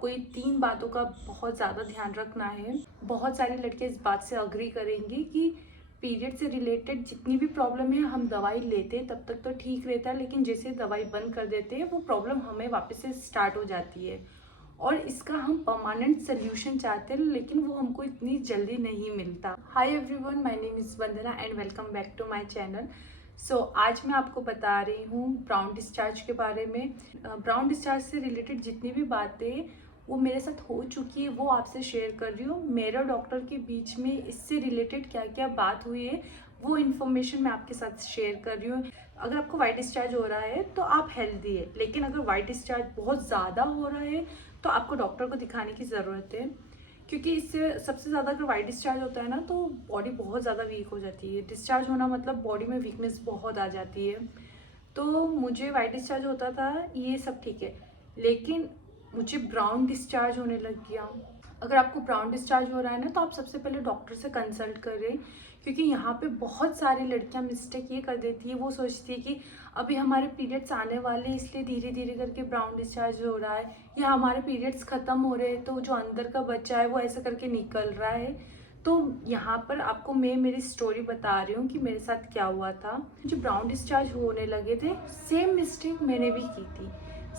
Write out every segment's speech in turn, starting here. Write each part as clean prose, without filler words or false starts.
कोई 3 बातों का बहुत ज़्यादा ध्यान रखना है। बहुत सारी लड़कियां इस बात से अग्री करेंगी कि पीरियड से रिलेटेड जितनी भी प्रॉब्लम है हम दवाई लेते तब तक तो ठीक रहता है, लेकिन जैसे दवाई बंद कर देते हैं वो प्रॉब्लम हमें वापस से स्टार्ट हो जाती है और इसका हम परमानेंट सोल्यूशन चाहते हैं, लेकिन वो हमको इतनी जल्दी नहीं मिलता। Hi everyone, my name is Vandana and welcome back to my channel. आज मैं आपको बता रही हूँ ब्राउन डिस्चार्ज के बारे में। ब्राउन डिस्चार्ज से रिलेटेड जितनी भी बातें वो मेरे साथ हो चुकी है वो आपसे शेयर कर रही हूँ। मेरे और डॉक्टर के बीच में इससे रिलेटेड क्या क्या बात हुई है वो इन्फॉर्मेशन मैं आपके साथ शेयर कर रही हूँ। अगर आपको वाइट डिस्चार्ज हो रहा है तो आप हेल्दी है, लेकिन अगर वाइट डिस्चार्ज बहुत ज़्यादा हो रहा है तो आपको डॉक्टर को दिखाने की ज़रूरत है, क्योंकि इससे सबसे ज़्यादा अगर वाइट डिस्चार्ज होता है ना तो बॉडी बहुत ज़्यादा वीक हो जाती है। डिस्चार्ज होना मतलब बॉडी में वीकनेस बहुत आ जाती है। तो मुझे वाइट डिस्चार्ज होता था, ये सब ठीक है, लेकिन मुझे ब्राउन डिस्चार्ज होने लग गया। अगर आपको ब्राउन डिस्चार्ज हो रहा है ना तो आप सबसे पहले डॉक्टर से कंसल्ट करें, क्योंकि यहाँ पे बहुत सारी लड़कियाँ मिस्टेक ये कर देती है, वो सोचती है कि अभी हमारे पीरियड्स आने वाले इसलिए धीरे धीरे करके ब्राउन डिस्चार्ज हो रहा है, या हमारे पीरियड्स ख़त्म हो रहे हैं तो जो अंदर का बच्चा है वो ऐसा करके निकल रहा है। तो यहाँ पर आपको मैं मेरी स्टोरी बता रही हूँ कि मेरे साथ क्या हुआ था। जो ब्राउन डिस्चार्ज होने लगे थे, सेम मिस्टेक मैंने भी की थी।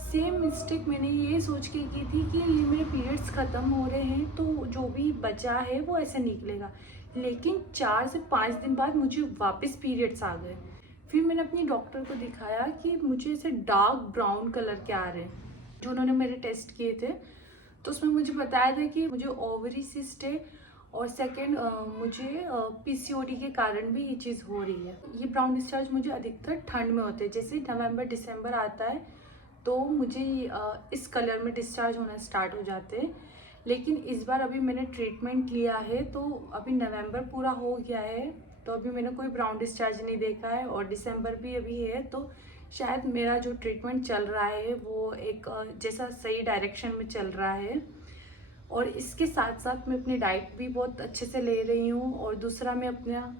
सेम मिस्टेक मैंने ये सोच के की थी कि ये मेरे पीरियड्स ख़त्म हो रहे हैं तो जो भी बचा है वो ऐसे निकलेगा, लेकिन 4 से 5 दिन बाद मुझे वापस पीरियड्स आ गए। फिर मैंने अपनी डॉक्टर को दिखाया कि मुझे ऐसे डार्क ब्राउन कलर के आ रहे हैं। जो उन्होंने मेरे टेस्ट किए थे तो उसमें मुझे बताया था कि मुझे ओवरी सिस्ट है, और सेकेंड मुझे पीसीओडी के कारण भी ये चीज़ हो रही है। ये ब्राउन डिस्चार्ज मुझे अधिकतर ठंड में होते हैं, जैसे नवंबर दिसंबर आता है तो मुझे इस कलर में डिस्चार्ज होना स्टार्ट हो जाते हैं। लेकिन इस बार अभी मैंने ट्रीटमेंट लिया है तो अभी नवंबर पूरा हो गया है तो अभी मैंने कोई ब्राउन डिस्चार्ज नहीं देखा है, और दिसंबर भी अभी है तो शायद मेरा जो ट्रीटमेंट चल रहा है वो एक जैसा सही डायरेक्शन में चल रहा है। और इसके साथ साथ मैं अपनी डाइट भी बहुत अच्छे से ले रही हूँ, और दूसरा मैं अपना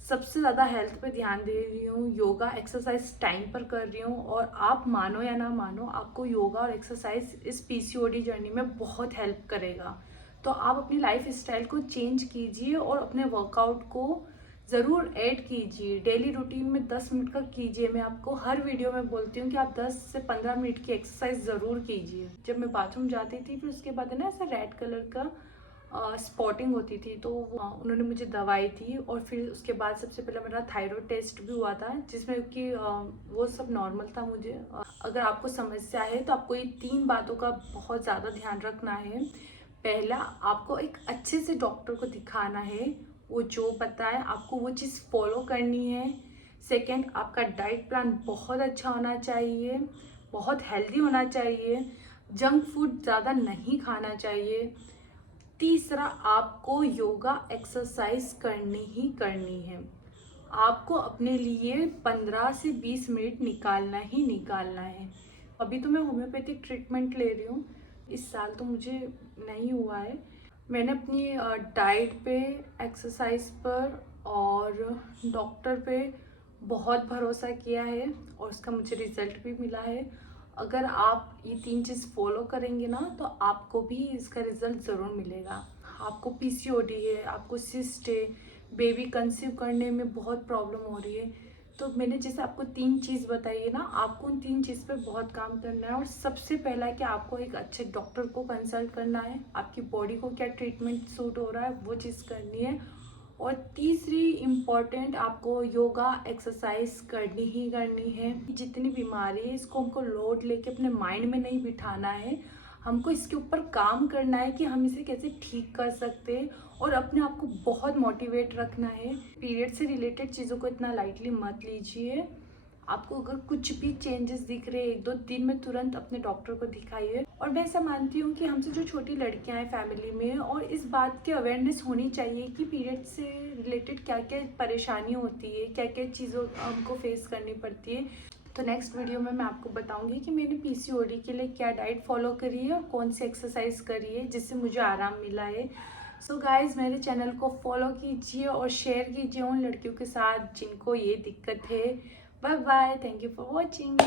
सबसे ज़्यादा हेल्थ पे ध्यान दे रही हूँ। योगा एक्सरसाइज टाइम पर कर रही हूँ, और आप मानो या ना मानो आपको योगा और एक्सरसाइज इस पीसीओडी जर्नी में बहुत हेल्प करेगा। तो आप अपनी लाइफ स्टाइल को चेंज कीजिए और अपने वर्कआउट को ज़रूर ऐड कीजिए। डेली रूटीन में 10 मिनट का कीजिए। मैं आपको हर वीडियो में बोलती हूँ कि आप 10 से 15 मिनट की एक्सरसाइज ज़रूर कीजिए। जब मैं बाथरूम जाती थी फिर उसके बाद ना ऐसा रेड कलर का स्पॉटिंग होती थी, तो उन्होंने मुझे दवाई दी, और फिर उसके बाद सबसे पहले मेरा थायराइड टेस्ट भी हुआ था जिसमें कि वो सब नॉर्मल था। मुझे अगर आपको समस्या है तो आपको ये 3 बातों का बहुत ज़्यादा ध्यान रखना है। पहला, आपको एक अच्छे से डॉक्टर को दिखाना है, वो जो बताए आपको वो चीज़ फॉलो करनी है। सेकंड, आपका डाइट प्लान बहुत अच्छा होना चाहिए, बहुत हेल्दी होना चाहिए, जंक फूड ज़्यादा नहीं खाना चाहिए। तीसरा, आपको योगा एक्सरसाइज करनी ही करनी है। आपको अपने लिए 15 से 20 मिनट निकालना ही निकालना है। अभी तो मैं होम्योपैथिक ट्रीटमेंट ले रही हूँ, इस साल तो मुझे नहीं हुआ है। मैंने अपनी डाइट पे, एक्सरसाइज पर और डॉक्टर पे बहुत भरोसा किया है, और उसका मुझे रिज़ल्ट भी मिला है। अगर आप ये 3 चीज़ फॉलो करेंगे ना तो आपको भी इसका रिज़ल्ट ज़रूर मिलेगा। आपको पीसीओडी है, आपको सिस्ट है, बेबी कंसीव करने में बहुत प्रॉब्लम हो रही है, तो मैंने जैसे आपको 3 चीज़ बताई है ना, आपको उन 3 चीज़ पे बहुत काम करना है। और सबसे पहला कि आपको एक अच्छे डॉक्टर को कंसल्ट करना है, आपकी बॉडी को क्या ट्रीटमेंट सूट हो रहा है वो चीज़ करनी है। और तीसरी इम्पॉर्टेंट, आपको योगा एक्सरसाइज करनी ही करनी है। जितनी बीमारी है इसको हमको लोड लेके अपने माइंड में नहीं बिठाना है, हमको इसके ऊपर काम करना है कि हम इसे कैसे ठीक कर सकते हैं, और अपने आप को बहुत मोटिवेट रखना है। पीरियड से रिलेटेड चीज़ों को इतना लाइटली मत लीजिए। आपको अगर कुछ भी चेंजेस दिख रहे हैं 1-2 दिन में, तुरंत अपने डॉक्टर को दिखाइए। और मैं ऐसा मानती हूँ कि हमसे जो छोटी लड़कियाँ हैं फैमिली में, और इस बात की अवेयरनेस होनी चाहिए कि पीरियड से रिलेटेड क्या क्या परेशानी होती है, क्या क्या चीज़ों हमको फेस करनी पड़ती है। तो नेक्स्ट वीडियो में मैं आपको बताऊंगी कि मैंने पीसीओडी के लिए क्या डाइट फॉलो करी है और कौन सी एक्सरसाइज करी है जिससे मुझे आराम मिला है। सो गाइज, मेरे चैनल को फॉलो कीजिए और शेयर कीजिए उन लड़कियों के साथ जिनको ये दिक्कत है। Bye bye, thank you for watching.